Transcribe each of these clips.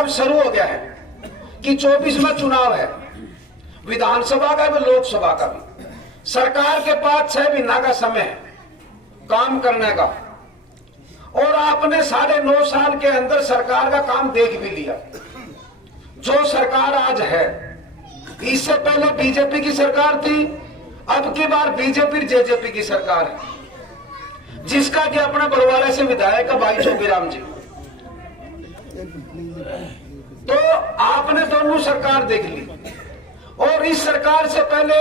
अब शुरू हो गया है कि 24 में चुनाव है, विधानसभा का भी लोकसभा का भी। सरकार के पास 6 महीना का समय है काम करने का, और आपने 9.5 साल के अंदर सरकार का काम देख भी लिया। जो सरकार आज है, इससे पहले बीजेपी की सरकार थी, अब की बार बीजेपी जेजेपी की सरकार है, जिसका कि अपना बरवाले से विधायक भाई जोगीराम जी। तो आपने दोनों सरकार देख ली, और इस सरकार से पहले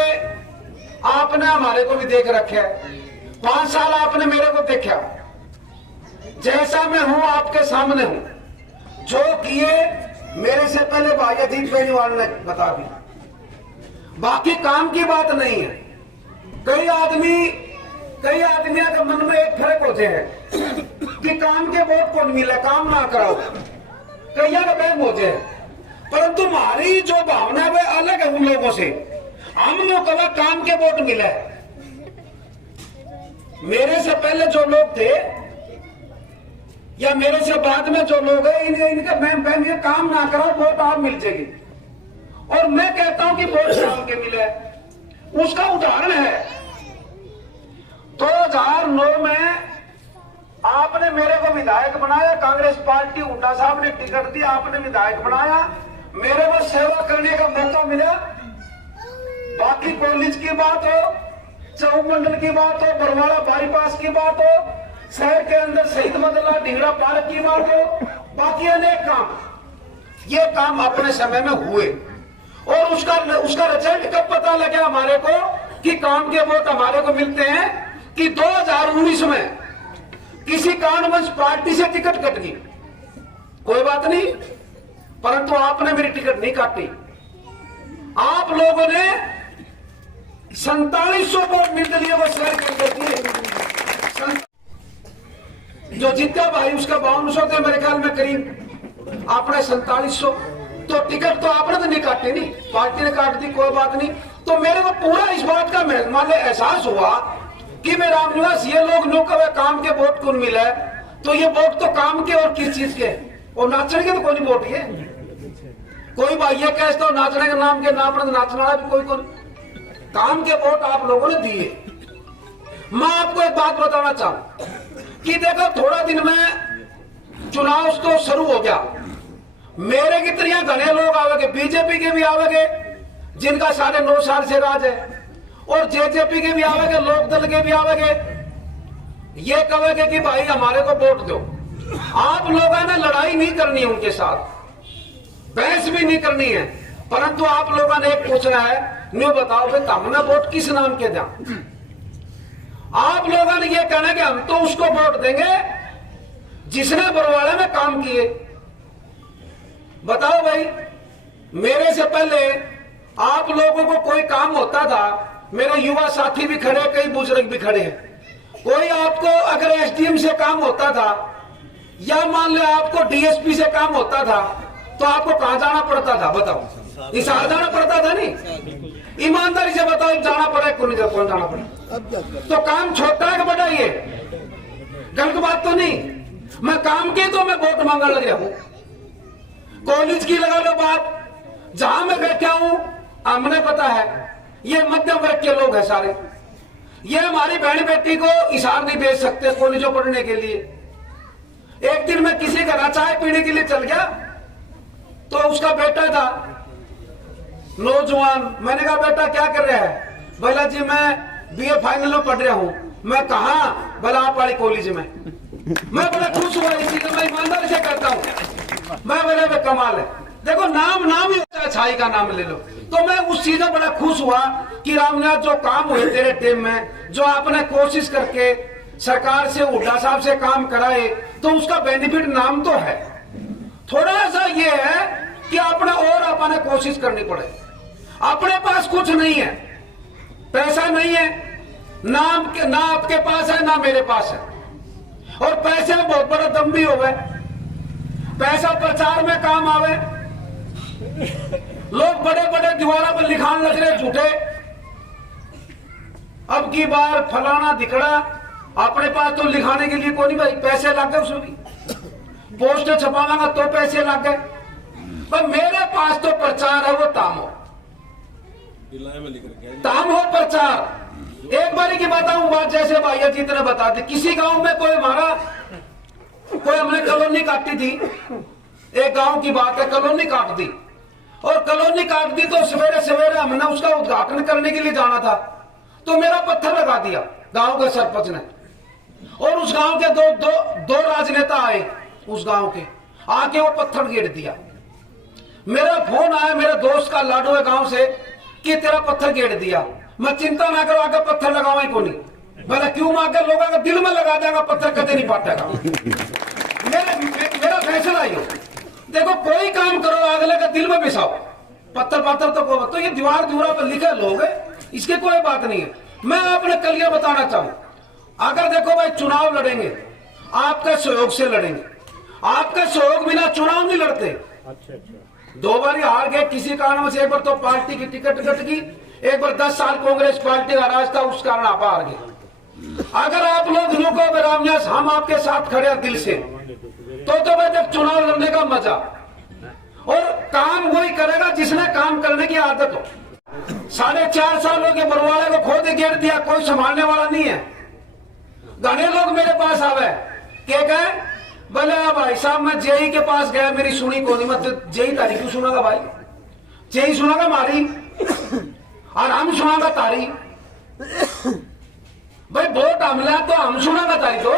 आपने हमारे को भी देख रखा है। 5 साल आपने मेरे को देखा, जैसा मैं हूं आपके सामने हूं। जो किए मेरे से पहले भाई अजीत बेनीवाल ने बता दी, बाकी काम की बात नहीं है। कई आदमियों के मन में एक फर्क होते हैं कि काम के वोट कौन मिला, काम ना कराओ, कई का बहम होते हैं। परंतु हमारी जो भावना है वह अलग है उन लोगों से। हम लोग कहा काम के वोट मिला है। मेरे से पहले जो लोग थे या मेरे से बाद में जो लोग हैं, इनका बहन ये काम ना कराओ, वोट आप मिल जाएगी। और मैं कहता हूं कि वोट काम के मिले, उसका उदाहरण है 2009 में आपने मेरे को विधायक बनाया, कांग्रेस पार्टी उड्डा साहब ने टिकट दी, आपने विधायक बनाया, मेरे को सेवा करने का मौका मिला। बाकी कॉलेज की बात हो, चौक मंडल की बात हो, बरवाड़ा बाईपास की बात हो, शहर के अंदर शहीद मदला ढींगरा पार्क की बात हो, बाकी अनेक काम, ये काम अपने समय में हुए। और उसका रिजल्ट कब पता लगा हमारे को कि काम के वोट हमारे को मिलते हैं कि 2019 में किसी कारणवश पार्टी से टिकट कट गई, कोई बात नहीं, परंतु आपने मेरी टिकट नहीं काटी। आप लोगों ने 4700 वोट निर्दलीय को शेयर कर दिए। जो जीता भाई उसका 5200 थे मेरे ख्याल में करीब, आपने 4700। तो टिकट तो आपने तो नहीं काटी, नहीं पार्टी ने काट दी, कोई बात नहीं। तो मेरे को पूरा इस बात का मान एहसास हुआ कि मैं रामनिवास ये लोग काम के वोट कौन मिला है, तो ये वोट तो काम के और किस चीज के, और नाचने के तो कोई वोट ये कोई भाई ये कहता हो नाचने के नाम के नाम पर नाचना भी कोई काम के वोट आप लोगों ने दिए। मैं आपको एक बात बताना चाहूं कि देखो थोड़ा दिन में चुनाव तो शुरू हो गया, मेरे की तरह घने लोग आवेंगे, बीजेपी के भी आवेंगे जिनका 9.5 साल से राज है, और जेजेपी के भी आवेंगे, लोकदल के भी आवेंगे। ये कहेंगे कि भाई हमारे को वोट दो। आप लोगों ने लड़ाई नहीं करनी है उनके साथ, बहस भी नहीं करनी है, परंतु आप लोगों ने एक पूछना है, न्यू बताओ भाई हमने वोट किस नाम के दें। आप लोगों ने यह कहना कि हम तो उसको वोट देंगे जिसने बरवाड़े में काम किए। बताओ भाई, मेरे से पहले आप लोगों को कोई काम होता था, मेरे युवा साथी भी खड़े, कई बुजुर्ग भी खड़े हैं, कोई आपको अगर एसडीएम से काम होता था या मान लो आपको डीएसपी से काम होता था, तो आपको कहां जाना पड़ता था? बताओ, हिसार जाना पड़ता था? नहीं, ईमानदारी से बताओ, जाना पड़े कौन जाना पड़े? तो काम छोटा है बड़ा, ये गलत बात तो नहीं। मैं काम के तो मैं वोट मांगने लग रहा हूं। कॉलेज की लगा लो बात, जहां मैं बैठा हूं हमने पता है ये मध्यम वर्ग के लोग हैं सारे, ये हमारी बहन बेटी को हिसार नहीं भेज सकते कॉलेजों पढ़ने के लिए। एक दिन मैं किसी का चाय पीने के लिए चल गया, तो उसका बेटा था नौजवान, मैंने कहा बेटा क्या कर रहा है? बोला जी मैं बीए फाइनल में पढ़ रहा हूं। मैं कहा? बोला आप वाली कॉलेज में। मैं बड़ा खुश हुआ, इसीलिए मैं ईमानदारी से करता हूं। मैं बोला वे कमाल है, देखो नाम ही होता है, छाई का नाम ले लो। तो मैं उस चीज में बड़ा खुश हुआ कि रामनाथ जो काम हुए तेरे टीम में, जो आपने कोशिश करके सरकार से हुड्डा साहब से काम कराए, तो उसका बेनिफिट नाम तो है। थोड़ा सा ये है कि अपना और अपने कोशिश करनी पड़े। अपने पास कुछ नहीं है, पैसा नहीं है, ना आपके पास है ना मेरे पास है, और पैसे में बहुत बड़ा दम भी हो गए। पैसा प्रचार में काम आवे, लोग बड़े बड़े दीवारों पर लिखान लग रहे झूठे, अब की बार फलाना दिखड़ा, अपने पास तो लिखाने के लिए कोई नहीं भाई, पैसे लग गए, उसमें भी पोस्टर छपावांगा तो पैसे लग गए। पर मेरे पास तो प्रचार है, वो ताम हो प्रचार। एक बारी की बताऊं बात, जैसे भैया जी ने बता दी, किसी गांव में कोई हमने कॉलोनी काटी थी, एक गांव की बात है, कॉलोनी काट दी, और कॉलोनी काट दी तो सवेरे सवेरे हमने उसका उद्घाटन करने के लिए जाना था, तो मेरा पत्थर लगा दिया गांव के सरपंच ने, और उस गांव के दो राजनेता आए, उस गांव के आके वो पत्थर गिर दिया। मेरा फोन आया मेरे दोस्त का, लाडू है गांव से, कि तेरा पत्थर गिर दिया। मैं चिंता ना करो, आगे पत्थर लगावा ही को नहीं। बोला क्यों? आगे लोगों का दिल में लगा देगा, पत्थर कदे नहीं पाटेगा। मेरा फैसला ही हो। देखो कोई काम करो, अगले का दिल में बिसाओ, पत्थर तो ये दीवार पर लिखे लोग, इसकी कोई बात नहीं है। मैं आपने कल ये बताना चाहूं, अगर देखो भाई चुनाव लड़ेंगे, आपके सहयोग से लड़ेंगे, आपके सहयोग बिना चुनाव नहीं लड़ते। अच्छा। 2 बार हार गए किसी कारण से, एक बार तो पार्टी की टिकट कट गई, एक बार 10 साल कांग्रेस पार्टी का राज था, उस कारण आप हार गए। अगर आप लोग रुको रामन्यास, हम आपके साथ खड़े हैं दिल से, तो भाई तक चुनाव लड़ने का मजा, और काम वही करेगा जिसने काम करने की आदत हो। 4.5 साल हो गए बरवाले को खोद घेर दिया, कोई संभालने वाला नहीं है। घने लोग मेरे पास आवे के गए, बोले भाई साहब मैं जेई के पास गया, मेरी सुनी को नहीं, मतलब जेई तारी क्यों सुनागा भाई? जेई सुनागा मारी और हम सुनागा तारी। भाई वोट हमला तो हम सुनागा तारी, तो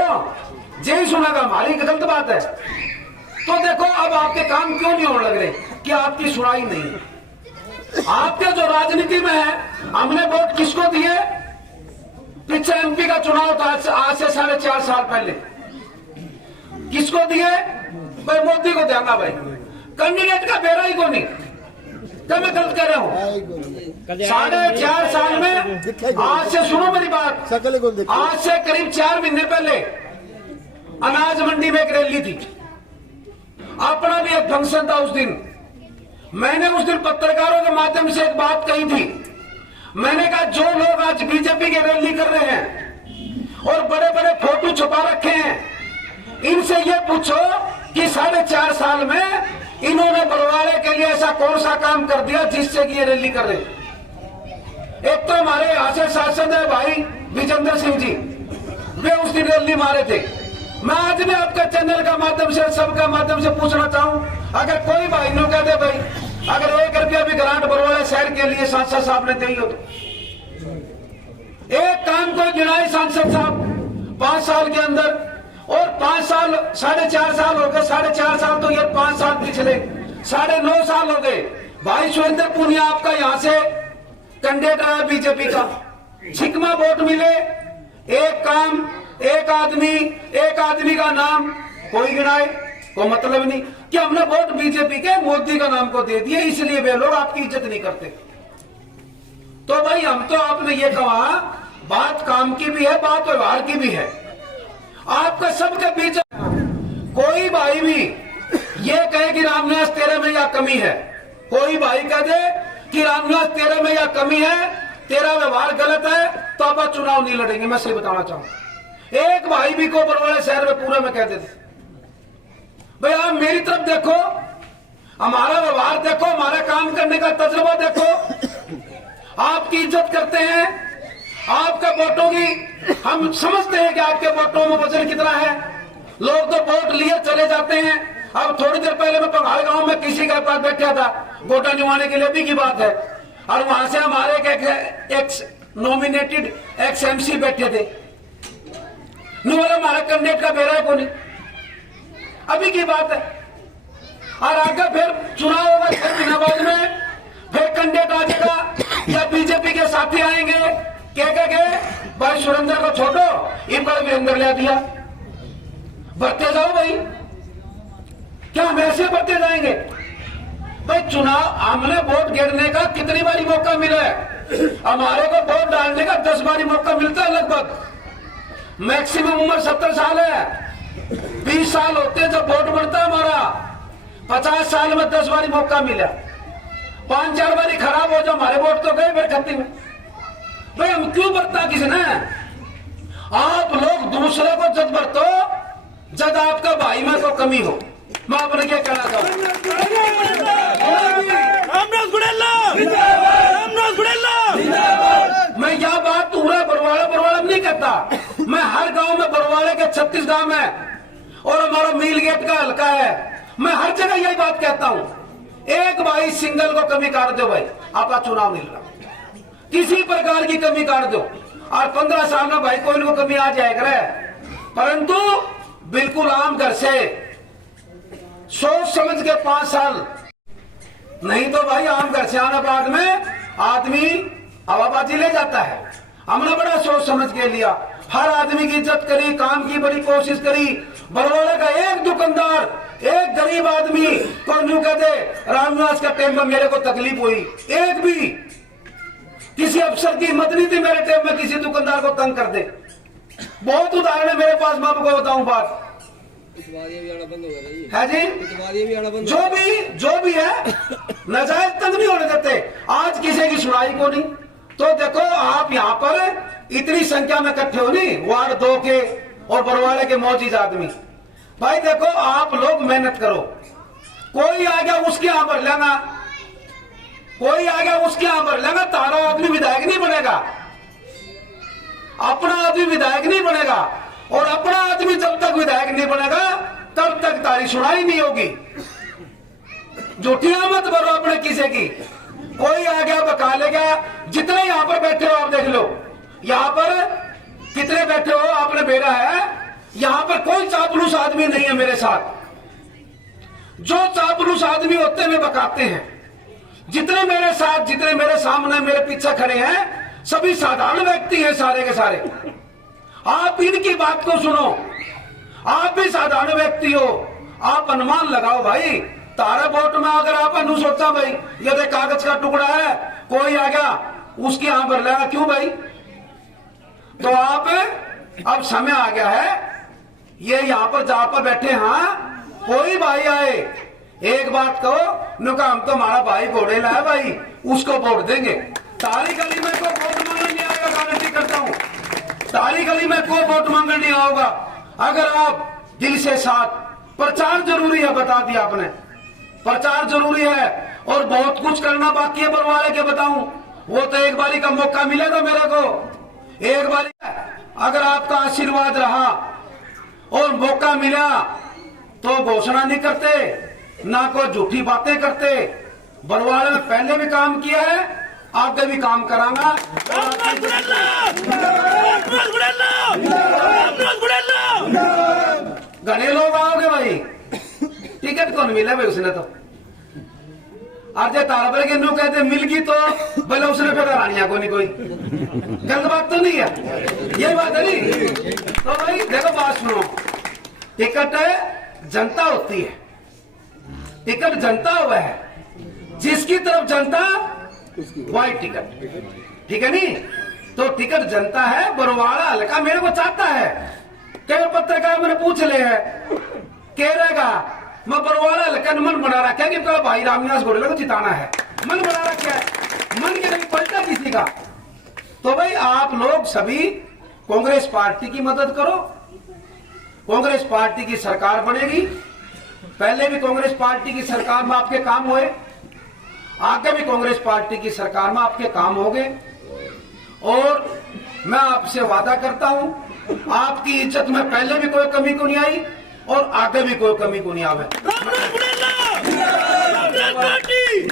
जेई सुनागा मारी, गलत बात है। तो देखो अब आपके काम क्यों नहीं होने लग रहे कि आपकी सुनाई नहीं। आपके जो राजनीति में है, हमने वोट किसको दिए? पीछे एमपी का चुनाव था आज से 4.5 साल पहले, किसको दिए? भाई मोदी को देगा भाई, कैंडिडेट का बेरा ही को नहीं। क्या मैं गलत कर रहा हूँ? 4.5 साल में, आज से सुनो मेरी बात, आज से करीब 4 महीने पहले अनाज मंडी में एक रैली थी, अपना भी एक फंक्शन था उस दिन। मैंने उस दिन पत्रकारों के माध्यम से एक बात कही थी, मैंने कहा जो लोग आज बीजेपी की रैली कर रहे हैं और बड़े बड़े फोटो छुपा रखे हैं, इनसे ये पूछो कि 4.5 साल में इन्होंने बरवाले के लिए ऐसा कौन सा काम कर दिया जिससे कि ये रैली कर रहे। एक तो हमारे यहाँ से सांसद है भाई विजेंद्र सिंह जी, वे उस दिन रैली मारे थे। मैं आज भी आपका चैनल का माध्यम से, सबका माध्यम से पूछना चाहूं, अगर कोई भाई नो कहते भाई अगर 1 रुपया भी ग्रांट बरवाला शहर के लिए सांसद साहब ने दी हो, तो एक काम को गिनाए सांसद साहब 5 साल के अंदर, और 5 साल 4.5 साल हो गए, 4.5 साल तो ये 5 साल पिछले 9.5 साल हो गए। भाई सुरेंद्र पुनिया आपका यहाँ से कैंडिडेट रहा बीजेपी का, छिकमा वोट मिले, एक काम, एक आदमी का नाम कोई गिनाए, कोई मतलब नहीं कि हमने वोट बीजेपी के मोदी का नाम को दे दिए, इसलिए वे लोग आपकी इज्जत नहीं करते। तो भाई हम तो आपने ये कहा, बात काम की भी है, बात व्यवहार की भी है। आपका सबके बीच कोई भाई भी ये कहे कि रामनिवास तेरे में या कमी है, कोई भाई कह दे कि रामनिवास तेरे में या कमी है, तेरा व्यवहार गलत है, तो आप चुनाव नहीं लड़ेंगे। मैं सही बताना चाहूं, एक भाई भी को बरवाले शहर में पूरे में कह देते भाई आप मेरी तरफ देखो, हमारा व्यवहार देखो, हमारा काम करने का तजुर्बा देखो, आपकी इज्जत करते हैं, आपका वोटों की हम समझते हैं कि आपके वोटों में वजन कितना है। लोग तो वोट लिए चले जाते हैं। अब थोड़ी देर पहले मैं पहाड़ गांव में किसी के पास बैठा था, वोटा निभाने के लिए भी की बात है, और वहां से हमारे एक्स नॉमिनेटेड एक्स एमसी बैठे थे, नहीं बोला हमारा कैंडिडेट का बेरा है को नहीं, अभी की बात है। और आगे फिर चुनाव होगा 6 महीने बाद में, फिर कैंडिडेट आ जाएगा या बीजेपी के साथी आएंगे, कह भाई सुरेंद्र को छोड़ो, इन पर भी अंदर ले दिया, बढ़ते जाओ भाई, क्या हम ऐसे बढ़ते जाएंगे? भाई चुनाव, हमने वोट गिरने का कितनी बारी मौका मिला है? हमारे को वोट डालने का 10 बारी मौका मिलता है लगभग। मैक्सिमम उम्र 70 साल है, 20 साल होते हैं जब वोट बढ़ता है हमारा। 50 साल में 10 बारी मौका मिला, 5-4 बारी खराब हो, जो हमारे वोट तो गए फिर खत्ती में। भाई हम क्यों बरता किसने? आप लोग दूसरे को जज बरतो जब आपका भाई में तो कमी हो। मैं अपने क्या कहना चाहूँ, छत्तीसगढ़ में और हमारा मील गेट का हल्का है। मैं हर जगह यही बात कहता हूं, एक भाई सिंगल को कमी कर दो भाई, आपका चुनाव नहीं लड़ा, किसी प्रकार की कमी कर दो और 15 साल में भाई कोई को कमी आ जाएगा। परंतु बिल्कुल आम घर से सोच समझ के 5 साल, नहीं तो भाई आम घर से आने बाद में आदमी हवाबाजी ले जाता है। हमने बड़ा सोच समझ के लिया, हर आदमी की इज्जत करी, काम की बड़ी कोशिश करी। बरवाड़ा का एक दुकानदार, एक गरीब आदमी को न्यू कहते रामनिवास का टाइम में मेरे को तकलीफ हुई, एक भी किसी अफसर की हिम्मत नहीं थी मेरे टाइम में किसी दुकानदार को तंग कर दे। बहुत उदाहरण है मेरे पास, मैं आपको बताऊं बात है जी। जो भी है नाजायज तंग नहीं होने देते, आज किसी की सुनाई को नहीं। तो देखो आप यहाँ पर इतनी संख्या में इकट्ठे हो नहीं, वार्ड 2 के और बरवाड़े के मौजूद आदमी, भाई देखो आप लोग मेहनत करो। कोई आ गया उसके यहां पर लेना, कोई आ गया उसके यहां पर लेना, तारा आदमी विधायक नहीं बनेगा, अपना आदमी विधायक नहीं बनेगा। और अपना आदमी जब तक विधायक नहीं बनेगा तब तक तारी सुनाई नहीं होगी। झूठियां मत भरो अपने किसी की। कोई आ गया बका ले गया, जितने यहां पर बैठे हो आप देख लो, यहां पर कितने बैठे हो आपने बेरा है, यहां पर कोई चापलूस आदमी नहीं है मेरे साथ। जो चापलूस आदमी होते हैं वे बकाते हैं। जितने मेरे साथ, जितने मेरे सामने, मेरे पीछे खड़े हैं, सभी साधारण व्यक्ति हैं सारे के सारे। आप इनकी बात को सुनो, आप भी साधारण व्यक्ति हो, आप अनुमान लगाओ भाई। तारा वोट में अगर आप अनु सोचा भाई ये तो कागज का टुकड़ा है, कोई आ गया उसके यहां पर लगा, क्यों भाई? तो आप अब समय आ गया है, ये यहाँ पर जहां पर बैठे, हाँ कोई भाई आए एक बात कहो, नुका हम तो हमारा भाई घोड़े लाए भाई, उसको वोट देंगे। तारी गली में कोई वोट मांगने नहीं आएगा, गारंटी करता हूं। तारी गली में कोई वोट मांगने नहीं आओगा। अगर आप दिल से साथ, प्रचार जरूरी है, बता दिया आपने, प्रचार जरूरी है और बहुत कुछ करना बाकी है बरवाड़े के, बताऊं। वो तो एक बारी का मौका मिलेगा मेरे को, एक बारी अगर आपका आशीर्वाद रहा और मौका मिला तो घोषणा नहीं करते, ना कोई झूठी बातें करते। बरवाड़े में पहले भी काम किया है, आगे भी काम करांगा। घने लोग आओगे भाई, टिकट कौन मिला भाई उसने तो, अर्जे ताराबल के नो कहते मिल गई तो भले उसने फिर रानिया को नहीं, कोई गलत बात तो नहीं है, यही बात है नहीं। तो भाई देखो बात सुनो, टिकट जनता होती है, टिकट जनता हुआ है, जिसकी तरफ जनता वही टिकट, ठीक है नहीं। तो टिकट जनता है, बरवाड़ा हल्का मेरे को चाहता है। कई पत्रकार मैंने पूछ ले है, कह रहेगा मैं बरवाड़ा हल्का मन बना रहा, क्या कि भाई रामनिवास घोड़े को जिताना है, मन बना रखा है, मन के नहीं पलटा किसी का। तो भाई आप लोग सभी कांग्रेस पार्टी की मदद करो, कांग्रेस पार्टी की सरकार बनेगी। पहले भी कांग्रेस पार्टी की सरकार में आपके काम हुए, आगे भी कांग्रेस पार्टी की सरकार में आपके काम होंगे। और मैं आपसे वादा करता हूं, आपकी इज्जत में पहले भी कोई कमी को नहीं आई और आगे भी कोई कमी को नहीं आवे। कांग्रेस पार्टी